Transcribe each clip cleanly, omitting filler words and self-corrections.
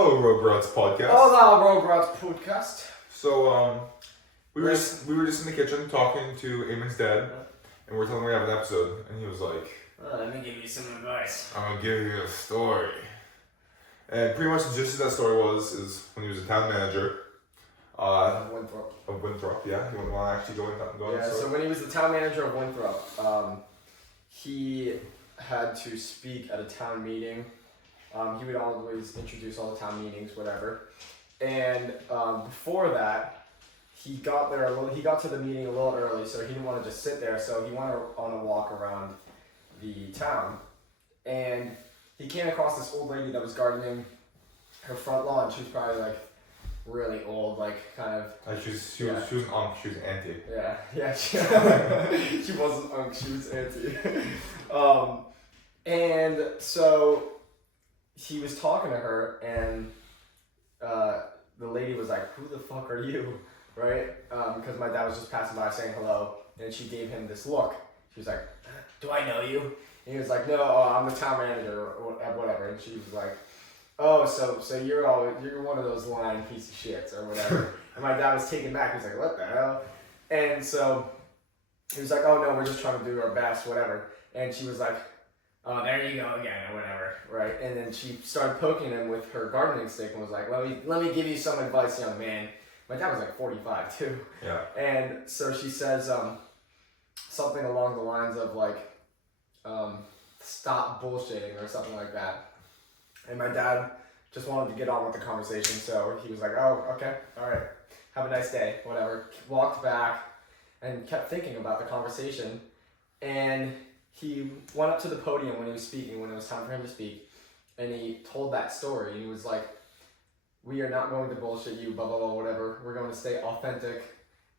Hello, Rugrats podcast. Hola, Rugrats podcast. So, we were just in the kitchen talking to Eamon's dad, and we're telling him we have an episode, and he was like, Let me give you some advice. "I'm gonna give you a story." And pretty much the gist of that story is when he was a town manager. Winthrop. Of Winthrop, yeah. You want to actually go into Yeah, so when he was the town manager of Winthrop, he had to speak at a town meeting. He would always introduce all the town meetings, whatever. And before that, he got to the meeting a little early, so he didn't want to just sit there. So he went on a walk around the town, and he came across this old lady that was gardening her front lawn. She was probably like really old, like kind of. Like she was an uncle, she was an auntie. Yeah. She wasn't uncle, she was auntie. And so he was talking to her, and the lady was like, "Who the fuck are you?" Right? Because my dad was just passing by saying hello, and she gave him this look. She was like, "Do I know you?" And he was like, "No, I'm the town manager or whatever." And she was like, "Oh, so you're one of those lying piece of shits or whatever." And my dad was taken back. He was like, "What the hell?" And so he was like, "Oh no, we're just trying to do our best, whatever." And she was like, "Oh, there you go again," or whatever, right? And then she started poking him with her gardening stick and was like, "Let me give you some advice, young man." My dad was like 45 too. Yeah. And so she says something along the lines of like, "Stop bullshitting," or something like that. And my dad just wanted to get on with the conversation, so he was like, "Oh, okay, all right, have a nice day," whatever. Walked back and kept thinking about the conversation, and he went up to the podium when he was speaking, when it was time for him to speak, and he told that story. He was like, "We are not going to bullshit you, blah, blah, blah, whatever. We're going to stay authentic,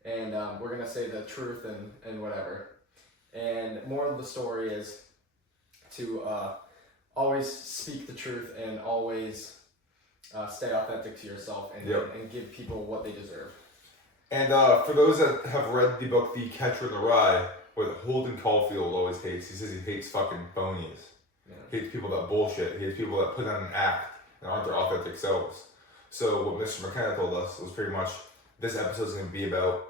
and we're going to say the truth and whatever." And more of the story is to always speak the truth and always stay authentic to yourself and give people what they deserve. And for those that have read the book The Catcher in the Rye, what Holden Caulfield always hates, he says he hates fucking phonies. Yeah. He hates people that bullshit. He hates people that put on an act and aren't their authentic selves. So what Mr. McKenna told us was pretty much this episode is going to be about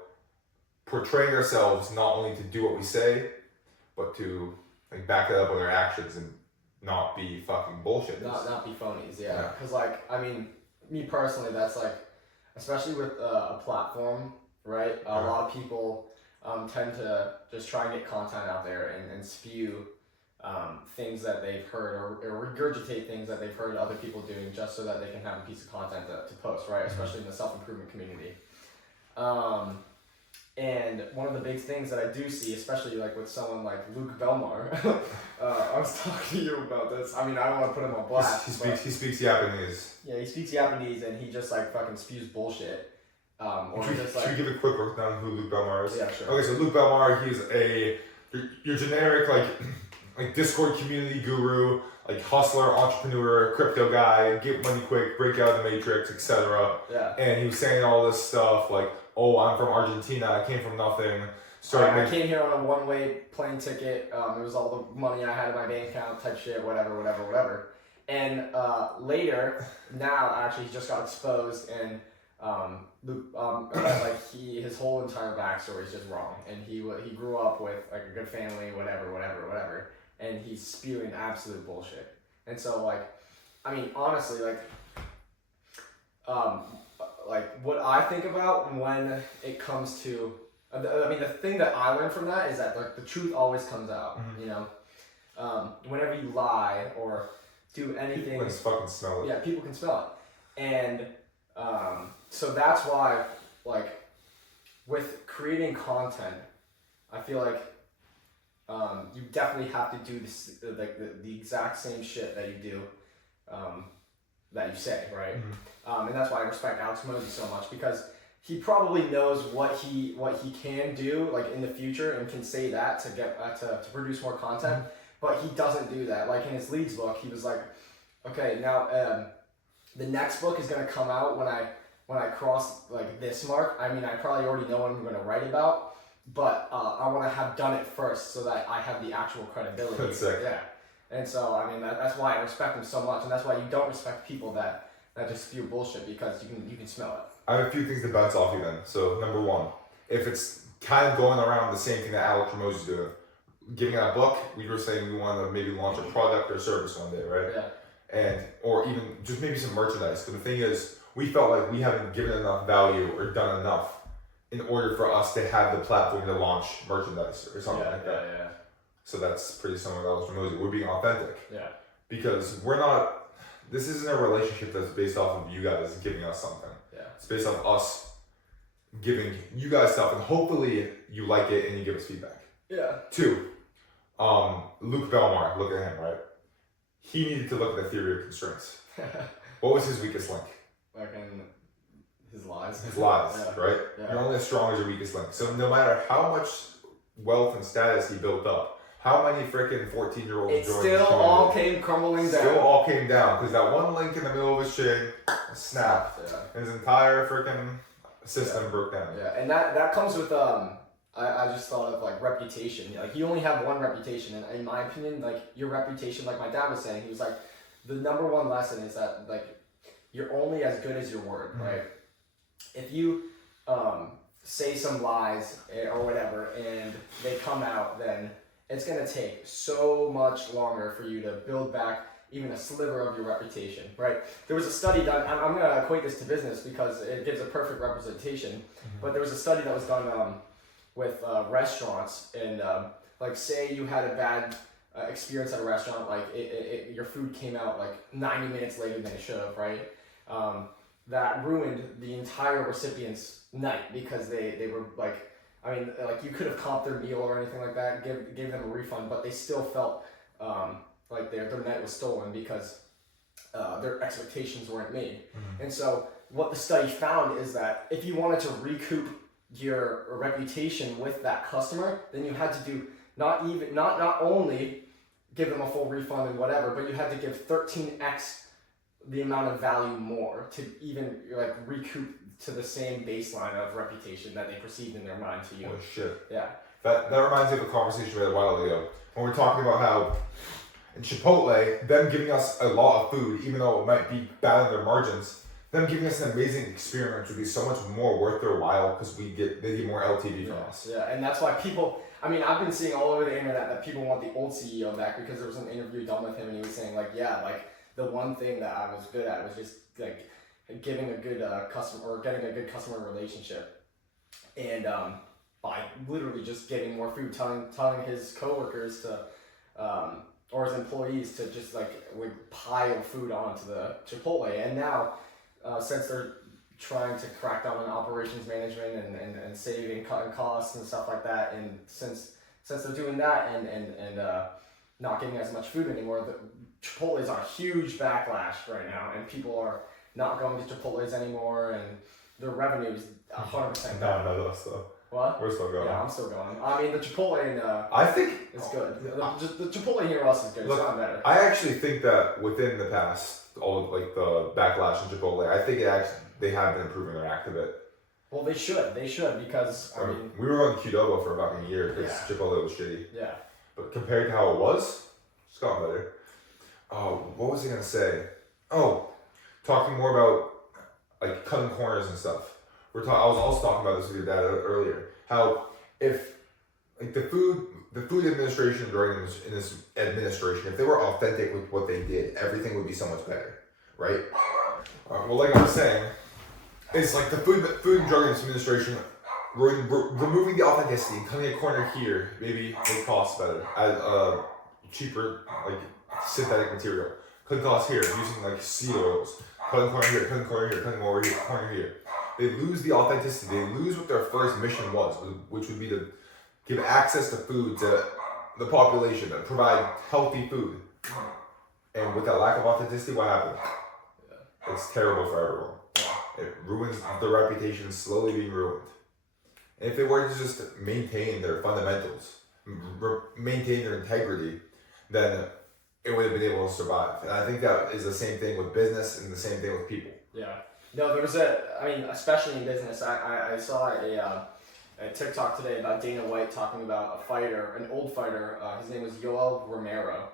portraying ourselves not only to do what we say, but to like back it up with our actions and not be fucking bullshit. Not be phonies, yeah. Because like, I mean, me personally, that's like, especially with a platform, right? A lot of people tend to just try and get content out there and spew things that they've heard or regurgitate things that they've heard other people doing just so that they can have a piece of content to post, right? Especially in the self-improvement community. And one of the big things that I do see, especially like with someone like Luke Belmar, I was talking to you about this. I mean, I don't want to put him on blast. He speaks Japanese. Yeah, he speaks Japanese and he just like fucking spews bullshit. Should we give a quick rundown of who Luke Belmar is? Yeah, sure. Okay, so Luke Belmar, he's your generic like Discord community guru, like hustler, entrepreneur, crypto guy, get money quick, break out of the matrix, etc. Yeah. And he was saying all this stuff like, "Oh, I'm from Argentina. I came from nothing." I came here on a one-way plane ticket. It was all the money I had in my bank account, type shit, whatever. And later, now actually, he just got exposed, and his whole entire backstory is just wrong. And he grew up with like a good family, whatever, and he's spewing absolute bullshit. And so like, I mean, honestly, like what I think about when it comes to, I mean, the thing that I learned from that is that like the truth always comes out. Mm-hmm. You know, whenever you lie or do anything, people can fucking smell it. Yeah, people can smell it, and so that's why, like, with creating content, I feel like you definitely have to do this, like the exact same shit that you do, that you say, right? Mm-hmm. And that's why I respect Alex Mosey so much, because he probably knows what he can do like in the future and can say that to get to produce more content, mm-hmm. But he doesn't do that. Like in his Leeds book, he was like, "Okay, now the next book is gonna come out when I cross like this mark. I mean, I probably already know what I'm gonna write about, but I want to have done it first so that I have the actual credibility." That's sick. Yeah. And so, I mean, that's why I respect him so much, and that's why you don't respect people that that just spew bullshit because you can smell it. I have a few things to bounce off you then. So number one, if it's kind of going around the same thing that Alex Ramosi is doing, giving out a book, we were saying we want to maybe launch a product or service one day, right? Yeah. And or even just maybe some merchandise. But the thing is, we felt like we haven't given enough value or done enough in order for us to have the platform to launch merchandise or something like that. Yeah. So that's pretty similar to Alex Ramosi. We're being authentic. Yeah. Because we're not. This isn't a relationship that's based off of you guys giving us something. Yeah. It's based off us giving you guys stuff, and hopefully you like it and you give us feedback. Yeah. 2, Luke Belmar, look at him, right? He needed to look at the theory of constraints. What was his weakest link? Like in his lies. His lies, Yeah. right? Yeah. You're only as strong as your weakest link. So no matter how much wealth and status he built up, how many freaking 14-year-olds It joined still his all community? came crumbling down. Still all came down because that one link in the middle of his chain snapped. Yeah. And his entire freaking system broke down. Yeah, and that comes with I just thought of like reputation. Like you only have one reputation, and in my opinion, like your reputation, like my dad was saying, he was like, the number one lesson is that like you're only as good as your word, right? If you say some lies or whatever, and they come out, then it's gonna take so much longer for you to build back even a sliver of your reputation, right? There was a study done, I'm gonna equate this to business because it gives a perfect representation, but there was a study that was done with restaurants, and like say you had a bad experience at a restaurant, like your food came out like 90 minutes later than it should have, right? That ruined the entire recipient's night because they were like, I mean, like you could have comped their meal or anything like that, gave them a refund, but they still felt like their night was stolen because their expectations weren't made. And so what the study found is that if you wanted to recoup your reputation with that customer, then you had to do not only give them a full refund and whatever, but you had to give 13x the amount of value more to even like recoup to the same baseline of reputation that they perceived in their mind to you. Holy shit. Yeah. That reminds me of a conversation we had a while ago when we were talking about how in Chipotle, them giving us a lot of food, even though it might be bad on their margins, them giving us an amazing experience would be so much more worth their while because they get more LTV from us. Yeah, and that's why people, I mean, I've been seeing all over the internet that people want the old CEO back because there was an interview done with him and he was saying like, yeah, like the one thing that I was good at was just like giving a good customer or getting a good customer relationship, and by literally just getting more food, telling his coworkers to or his employees to just like would pile food onto the Chipotle. And now since they're trying to crack down on operations management and saving, cutting costs and stuff like that, and since they're doing that and not getting as much food anymore, the Chipotle is on a huge backlash right now, and people are not going to Chipotle's anymore, and their revenue is 100% down. No, us though. What? We're still going. Yeah, I'm still going. I mean, the Chipotle in I think is good. The Chipotle near us is good. Look, it's not better. I actually think that within the past, all of like the backlash in Chipotle, I think they have been improving their act a bit. Well, they should because I mean, we were on Qdoba for about a year because Yeah. Chipotle was shitty. yeah. But compared to how it was, it's gotten better. Oh, what was I gonna say? Oh, talking more about like cutting corners and stuff. I was also talking about this with your dad earlier. How if like the food administration during this administration, if they were authentic with what they did, everything would be so much better, right? Well, like I was saying, it's like the food and drug administration removing the authenticity and cutting a corner here, maybe make costs better as cheaper like synthetic material. Cutting costs here using like seed oils. Cutting corner here, cutting corner here, cutting over here, corner here. They lose the authenticity. They lose what their first mission was, which would be to give access to food to the population, to provide healthy food. And with that lack of authenticity, what happened? Yeah. It's terrible for everyone. Yeah. It ruins the reputation, slowly being ruined. And if they were to just maintain their fundamentals, maintain their integrity, then it would have been able to survive. And I think that is the same thing with business and the same thing with people. Yeah. No, there was especially in business, I saw a TikTok today about Dana White talking about a fighter, an old fighter. His name was Yoel Romero.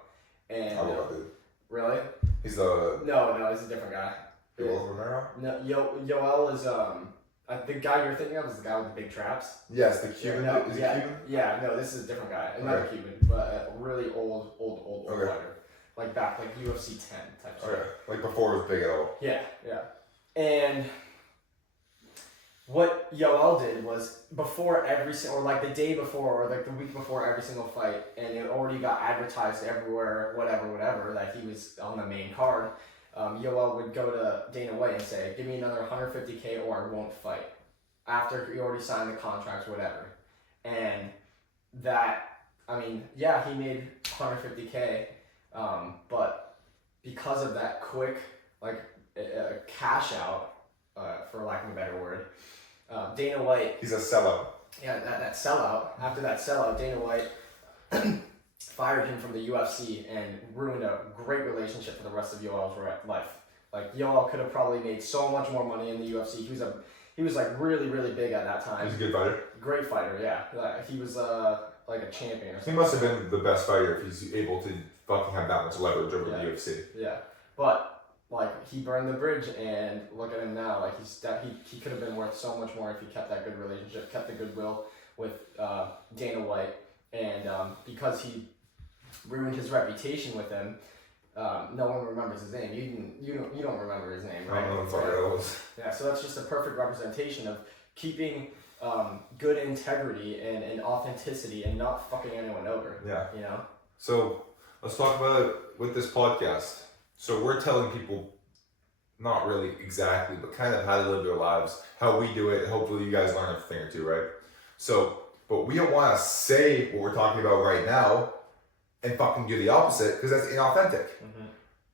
And I love that dude. Really? He's the... No, he's a different guy. Yoel Romero? No, Yoel is the guy you're thinking of is the guy with the big traps. Yes, the Cuban. Yeah, no, is yeah, it Cuban? Yeah, no, this is a different guy. Another Okay. Cuban, but a really old Okay. fighter. Like back, like UFC 10 type shit. Okay. Like before it was big at all. Yeah. And what Yoel did was before or like the day before or like the week before every single fight, and it already got advertised everywhere, whatever, that he was on the main card. Yoel would go to Dana White and say, "Give me another 150K or I won't fight." After he already signed the contracts, whatever, and that, I mean, yeah, he made 150K, but because of that quick like cash out, for lack of a better word. Dana White. He's a sellout. Yeah, that sellout. After that sellout, Dana White fired him from the UFC and ruined a great relationship for the rest of Yoel's life. Like Yoel could have probably made so much more money in the UFC. He was like really big at that time. He's a good fighter. Great fighter, yeah. He was like a champion or something. He must have been the best fighter if he's able to fucking have that much leverage over the UFC. Yeah, but. Like, he burned the bridge, and look at him now. Like, he could have been worth so much more if he kept that good relationship, kept the goodwill with Dana White, and because he ruined his reputation with him, no one remembers his name. You don't remember his name, right? I don't know what that was. Yeah, so that's just a perfect representation of keeping good integrity and authenticity and not fucking anyone over. Yeah. You know? So, let's talk about it with this podcast. So we're telling people, not really exactly, but kind of how to live their lives, how we do it. Hopefully you guys learn a thing or two, right? So, but we don't want to say what we're talking about right now and fucking do the opposite because that's inauthentic. Mm-hmm.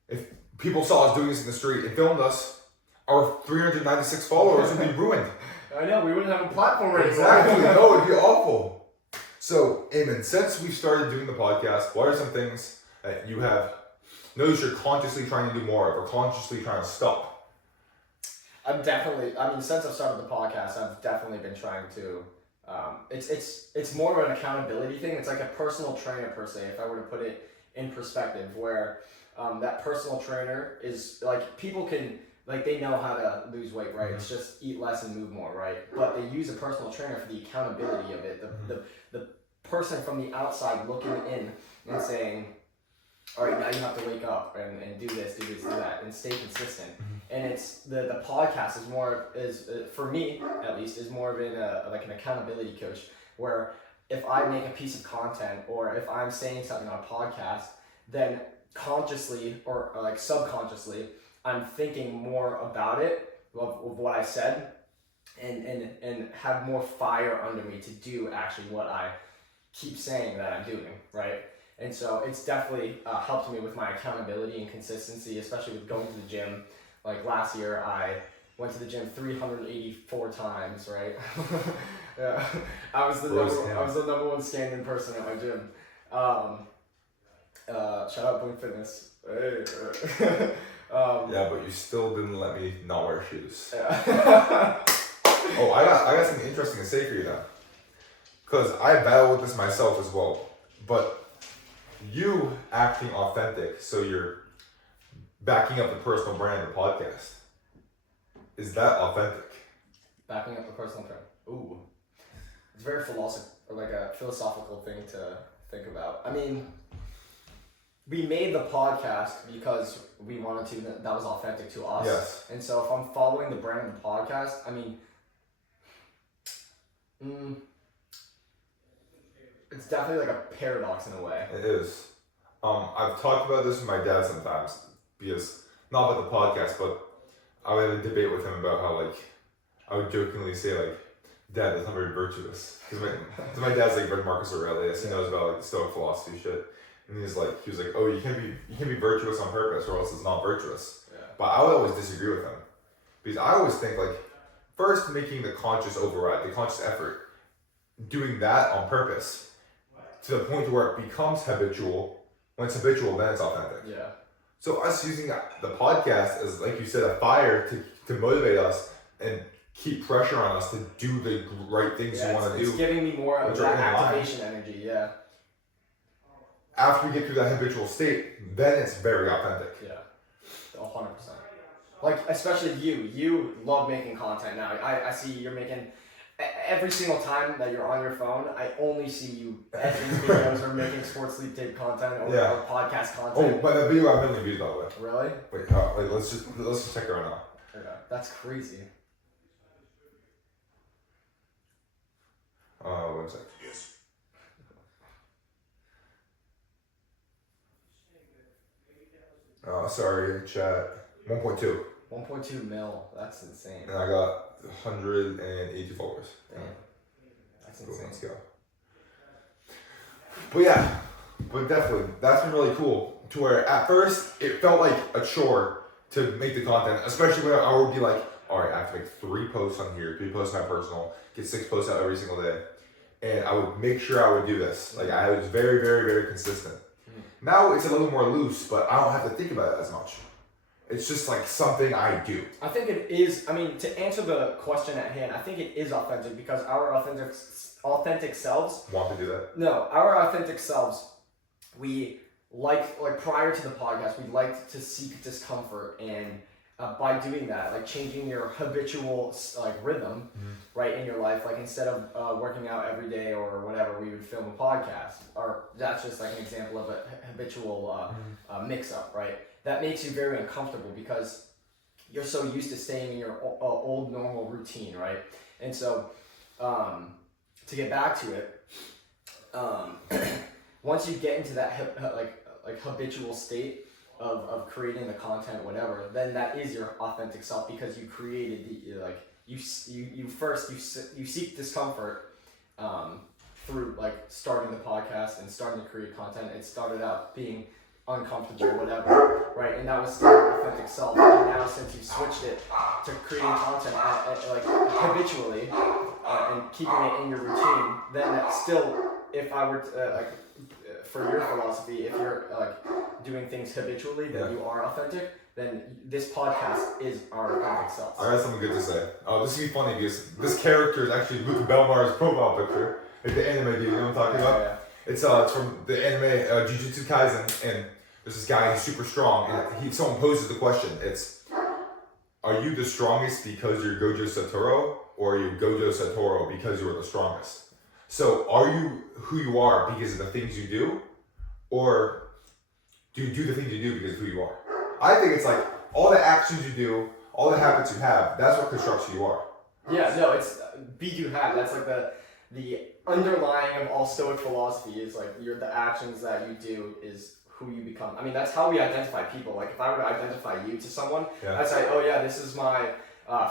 If people saw us doing this in the street and filmed us, our 396 followers would be ruined. I know, we wouldn't have a platform anymore. Exactly, no, it'd be awful. So, Eamon, since we started doing the podcast, what are some things that you have notice you're consciously trying to do more of or consciously trying to stop? Since I've started the podcast, I've definitely been trying to, it's more of an accountability thing. It's like a personal trainer per se, if I were to put it in perspective, where that personal trainer is, like, people can, like, they know how to lose weight, right? It's just eat less and move more, right? But they use a personal trainer for the accountability of it. The person from the outside looking in and saying, all right, now you have to wake up and do this, do that, and stay consistent. And it's the podcast is for me at least is more of an accountability coach, where if I make a piece of content or if I'm saying something on a podcast, then consciously or like subconsciously I'm thinking more about it of what I said and have more fire under me to do actually what I keep saying that I'm doing, right? And so it's definitely helped me with my accountability and consistency, especially with going to the gym. Like last year, I went to the gym 384 times, right? Yeah, I was the number one scanned person at my gym. Shout out Boom Fitness. Hey. Yeah, but you still didn't let me not wear shoes. Yeah. Oh, I got something interesting to say for you then, because I battle with this myself as well, but. You acting authentic, so you're backing up the personal brand of the podcast. Is that authentic? Backing up the personal brand. Ooh. It's very philosophical thing to think about. I mean, we made the podcast because we wanted to, that was authentic to us. Yes. And so if I'm following the brand of the podcast, I mean, it's definitely like a paradox in a way. It is. I've talked about this with my dad sometimes, because, not about the podcast, but I would have a debate with him about how, like, I would jokingly say, like, Dad, that's not very virtuous. Because my dad's, like, read Marcus Aurelius, he knows about, like, the Stoic philosophy shit. And he was like, oh, you can't be virtuous on purpose, or else it's not virtuous. Yeah. But I would always disagree with him. Because I always think, like, first making the conscious override, the conscious effort, doing that on purpose, to the point where it becomes habitual. When it's habitual, then it's authentic. Yeah. So us using the podcast as, like you said, a fire to motivate us and keep pressure on us to do the right things you want to do. It's giving me more of that activation energy, yeah. After we get through that habitual state, then it's very authentic. Yeah, 100%. Like, especially you love making content now. I see you're making, every single time that you're on your phone, I only see you editing videos or making sports sleep tape content or podcast content. Oh, but the video got a million views, by the way. Really? Wait, wait, let's just check it right now. Okay, that's crazy. 1 sec. Yes. Sorry, chat. 1.2. 1.2 mil. That's insane. And I got 182 followers. Damn. That's Cool, insane. let's go. But yeah, but definitely, that's been really cool. To where at first it felt like a chore to make the content, especially when I would be like, all right, I have to make 3 posts on here, 3 posts on my personal, get 6 posts out every single day, and I would make sure I would do this. Like I was very, very, very consistent. Now it's a little more loose, but I don't have to think about it as much. It's just like something I do. I think it is. I mean, to answer the question at hand, I think it is authentic because our authentic selves. Want to do that? No, our authentic selves. We like prior to the podcast, we liked to seek discomfort, and by doing that, like changing your habitual like rhythm, right, in your life. Like instead of working out every day or whatever, we would film a podcast. Or that's just like an example of a habitual mix-up, right? That makes you very uncomfortable because you're so used to staying in your old normal routine, right? And so, to get back to it, once you get into that habitual state of creating the content, whatever, then that is your authentic self because you created you seek discomfort through like starting the podcast and starting to create content. It started out being uncomfortable, whatever, right? And that was still your authentic self. And now since you switched it to creating content like habitually and keeping it in your routine, then that's still, if I were to, for your philosophy, if you're like doing things habitually, then you are authentic. Then this podcast is our authentic self. I got something good to say. This is funny because this character is actually Luke Belmar's profile picture. Like the anime dude, you know what I'm talking about? Yeah. It's from the anime Jujutsu Kaisen, and there's this guy who's super strong, and someone poses the question. It's, are you the strongest because you're Gojo Satoru, or are you Gojo Satoru because you are the strongest? So are you who you are because of the things you do, or do you do the things you do because of who you are? I think it's like all the actions you do, all the habits you have, that's what constructs who you are. Yeah, no, it's be do have. That's like the underlying of all Stoic philosophy is like the actions that you do is who you become. I mean, that's how we identify people. Like if I were to identify you to someone, I'd say, oh yeah, this is my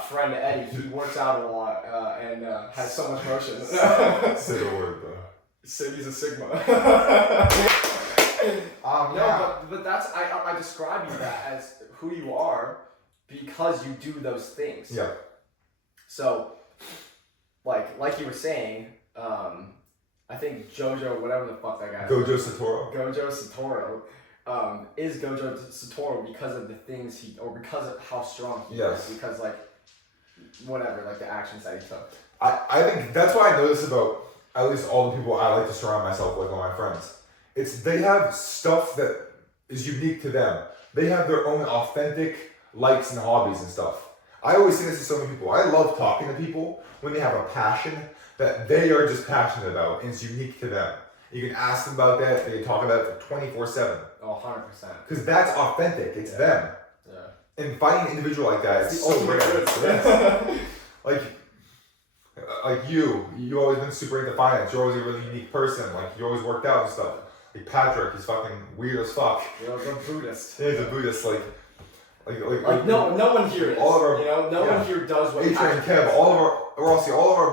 friend Eddie. He works out a lot and has so much motion. Say the word though. So he's a Sigma. Yeah. No, but that's I describe you that as who you are because you do those things. Yeah. So, like you were saying, I think Jojo, whatever the fuck that guy Gojo Satoru. Gojo Satoru, is Gojo Satoru because of the things or because of how strong he is, because whatever, the actions that he took. I think that's what I notice about at least all the people I like to surround myself with, all my friends. It's they have stuff that is unique to them. They have their own authentic likes and hobbies and stuff. I always say this to so many people. I love talking to people when they have a passion that they are just passionate about and it's unique to them. You can ask them about that. They can talk about it for 24/7. Oh, 100%. Because that's authentic. It's them. Yeah. And finding an individual like that is so rare. Like you always been super into finance. You're always a really unique person. Like you always worked out and stuff. Like Patrick, he's fucking weird as fuck. You're a Buddhist. Yeah, he's a Buddhist. Like no one here is. All of our, no one here does what Adrian and Kev, all of our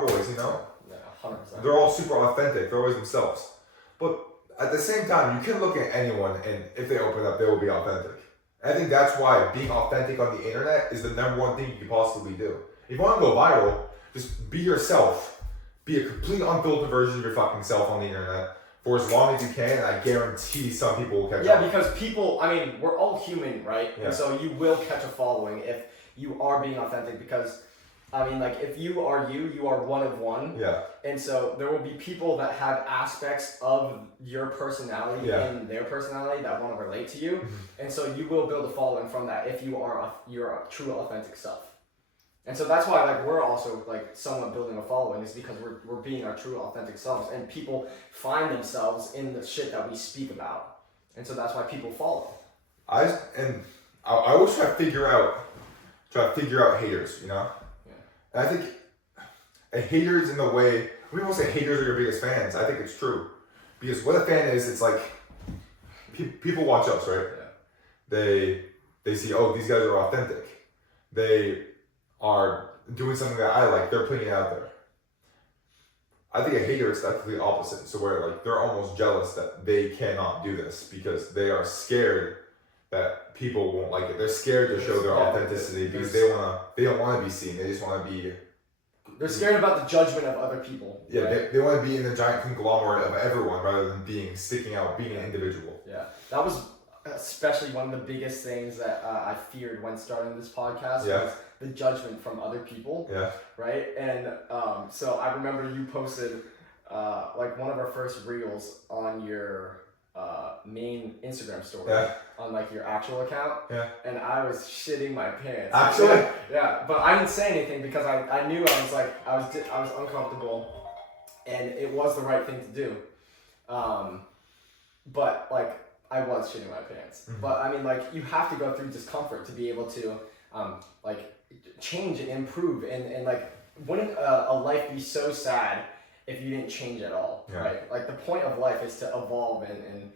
boys, you know? Yeah, 100%. They're all super authentic. They're always themselves. But at the same time, you can look at anyone and if they open up, they will be authentic. I think that's why being authentic on the internet is the number one thing you can possibly do. If you want to go viral, just be yourself. Be a complete unfiltered version of your fucking self on the internet for as long as you can, and I guarantee some people will catch on. Yeah, because people, I mean, we're all human, right? Yeah. And so you will catch a following if you are being authentic because I mean, like, if you are you are one of one. Yeah. And so there will be people that have aspects of your personality in their personality that want to relate to you. And so you will build a following from that if you are your true authentic self. And so that's why, like, we're also, like, somewhat building a following, is because we're being our true authentic selves, and people find themselves in the shit that we speak about. And so that's why people follow. I always try to figure out haters, you know? Yeah. And I think a hater is in the way, when people say haters are your biggest fans, I think it's true. Because what a fan is, it's like, people watch us, right? Yeah. They see, oh, these guys are authentic. They are doing something that I like, they're putting it out there. I think a hater is actually the opposite. So where, like, they're almost jealous that they cannot do this because they are scared that people won't like it. They're scared to show their authenticity because they don't want to be seen. They just want to be. They're scared about the judgment of other people. Yeah, right? they want to be in the giant conglomerate of everyone rather than sticking out, being an individual. Yeah, that was especially one of the biggest things that I feared when starting this podcast was the judgment from other people. Yeah. Right? And so I remember you posted like one of our first reels on your main Instagram story on like your actual account. Yeah. And I was shitting my pants. Actually? Yeah, but I didn't say anything because I knew I was uncomfortable and it was the right thing to do. But like I was shitting my pants. Mm-hmm. But I mean, like, you have to go through discomfort to be able to like change and improve, and like, wouldn't a life be so sad if you didn't change at all? Right? Like, the point of life is to evolve and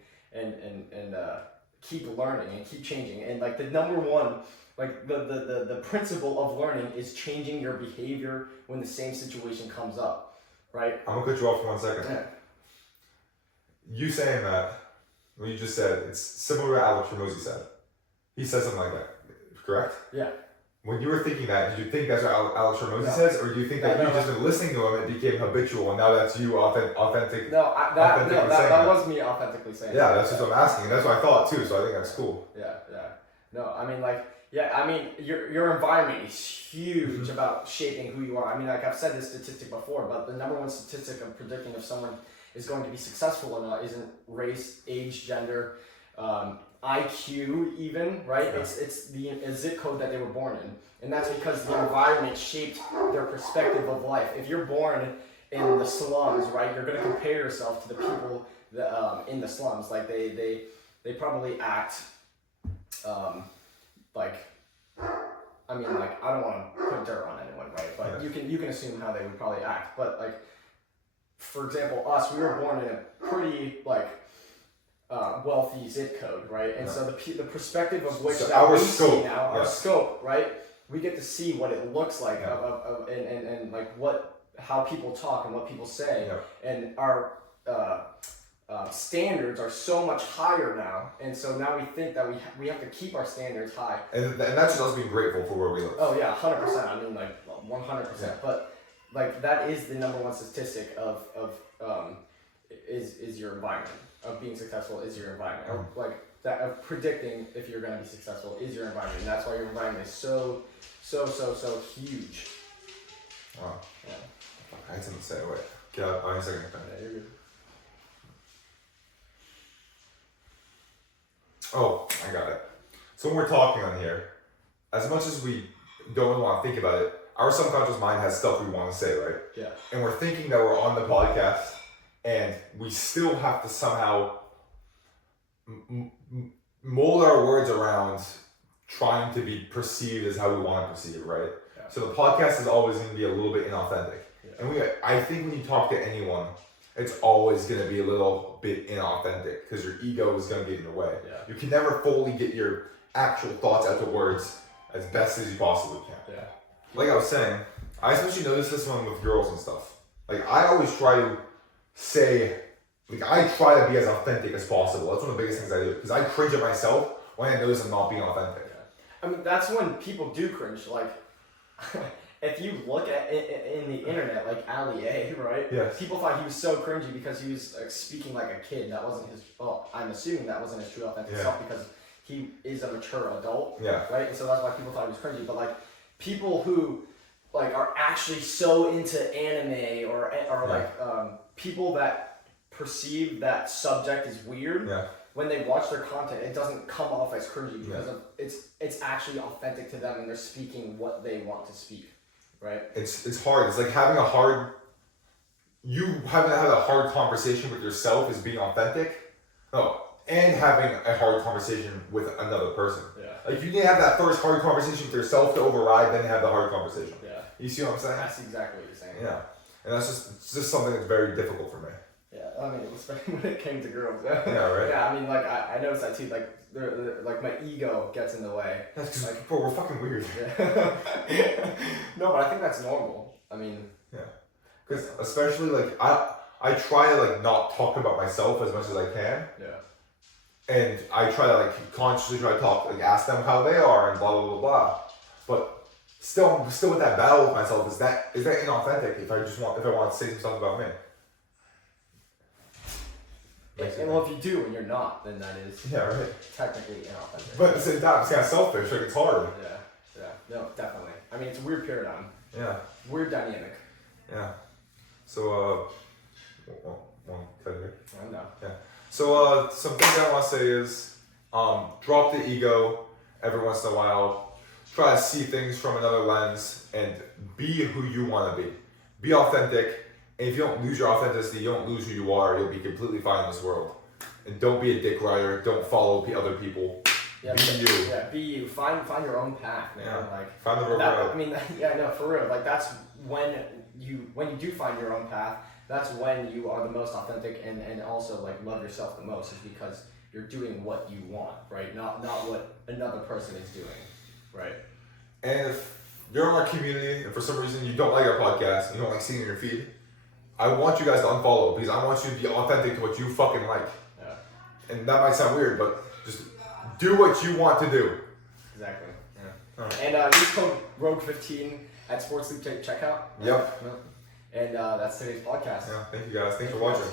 keep learning and keep changing, and like the number one, like the principle of learning is changing your behavior when the same situation comes up, right? I'm gonna cut you off for 1 second. Yeah. You saying that, what you just said, it's similar to what Alex Ramosi said. He said something like that, correct? Yeah. When you were thinking that, did you think that's what Alex Ramosi says, or do you think that you've just been listening to him and it became habitual, and now that's you authentic? That was me authentically saying. Yeah, that's just what I'm asking, and that's what I thought too. So I think that's cool. Yeah. No, I mean, like, your environment is huge about shaping who you are. I mean, like, I've said this statistic before, but the number one statistic of predicting if someone is going to be successful or not isn't race, age, gender, IQ even, right? Yeah. It's the zip code that they were born in. And that's because the environment shaped their perspective of life. If you're born in the slums, right, you're going to compare yourself to the people that, in the slums. Like, they probably act like, I mean, like, I don't want to put dirt on anyone, right? But you can assume how they would probably act. But, like, for example, us, we were born in a pretty, like, wealthy zip code, right? And so the perspective of which that we see now, our scope, right? We get to see what it looks like and like how people talk and what people say, and our standards are so much higher now, and so now we think that we have to keep our standards high. And that's just us being grateful for where we live. Oh yeah, 100%. I mean, like 100%. But like, that is the number one statistic of is your environment. Of being successful is your environment. Or like that of predicting if you're going to be successful is your environment. And that's why your environment is so huge. Wow. Yeah. I had something to say. Wait. Get out. Wait a second. Yeah, you're good. Oh, I got it. So when we're talking on here, as much as we don't really want to think about it, our subconscious mind has stuff we want to say, right? Yeah. And we're thinking that we're on the podcast, and we still have to somehow mold our words around trying to be perceived as how we want to perceive it, right? Yeah. So the podcast is always going to be a little bit inauthentic. Yeah. And I think when you talk to anyone, it's always going to be a little bit inauthentic because your ego is going to get in the way. Yeah. You can never fully get your actual thoughts out to words as best as you possibly can. Yeah. Like I was saying, I especially notice this one with girls and stuff. Like, I always try to say, like, I try to be as authentic as possible. That's one of the biggest things I do, because I cringe at myself when I notice I'm not being authentic. I mean, that's when people do cringe. Like, if you look at in the internet, like Ali A, right? Yes. People thought he was so cringy because he was speaking like a kid. That wasn't his. Well, I'm assuming that wasn't his true authentic self because he is a mature adult. Yeah. Right. And so that's why people thought he was cringy. But like, people who like are actually so into anime or like people that perceive that subject is weird. Yeah. When they watch their content, it doesn't come off as cringy because of it's actually authentic to them and they're speaking what they want to speak, right? It's hard. It's like having a hard conversation with yourself is being authentic. No, and having a hard conversation with another person. Yeah. Like you need to have that first hard conversation with yourself to override, then have the hard conversation. Yeah. You see what I'm saying? That's exactly what you're saying. Yeah. And it's just something that's very difficult for me. Yeah, I mean, especially when it came to girls. Yeah, right? Yeah, I mean, like, I noticed that too. Like, like my ego gets in the way. That's because, like, bro, we're fucking weird. Yeah. No, but I think that's normal. I mean... Yeah. Because especially, like, I try to, like, not talk about myself as much as I can. Yeah. And I try to, like, consciously try to talk, like, ask them how they are and blah, blah, blah, blah. But still with that battle with myself, is that inauthentic if I want to say some stuff about me? And well, if you do and you're not, then that is technically inauthentic. But at the same time, it's kind of selfish. Like, it's hard. Yeah. No, definitely. I mean, it's a weird paradigm. Yeah. Weird dynamic. Yeah. So, one cut here. I know. Yeah. So, some things I want to say is, drop the ego every once in a while. Try to see things from another lens and be who you want to be. Be authentic. And if you don't lose your authenticity, you don't lose who you are, you'll be completely fine in this world. And don't be a dick rider. Don't follow other people. Yeah, be you. Yeah, be you. Find your own path, man. Yeah. Like find the road out. I mean, yeah, no, for real. Like that's when you do find your own path. That's when you are the most authentic and also like love yourself the most, is because you're doing what you want, right? Not what another person is doing, right? And if you're in our community and for some reason you don't like our podcast, you don't like seeing it in your feed, I want you guys to unfollow because I want you to be authentic to what you fucking like. Yeah. And that might sound weird, but just do what you want to do. Exactly. Yeah. All right. And use code ROGUE15 at Sports Loop checkout. Yep. And that's today's podcast. Yeah. Thank you guys. Thanks for watching.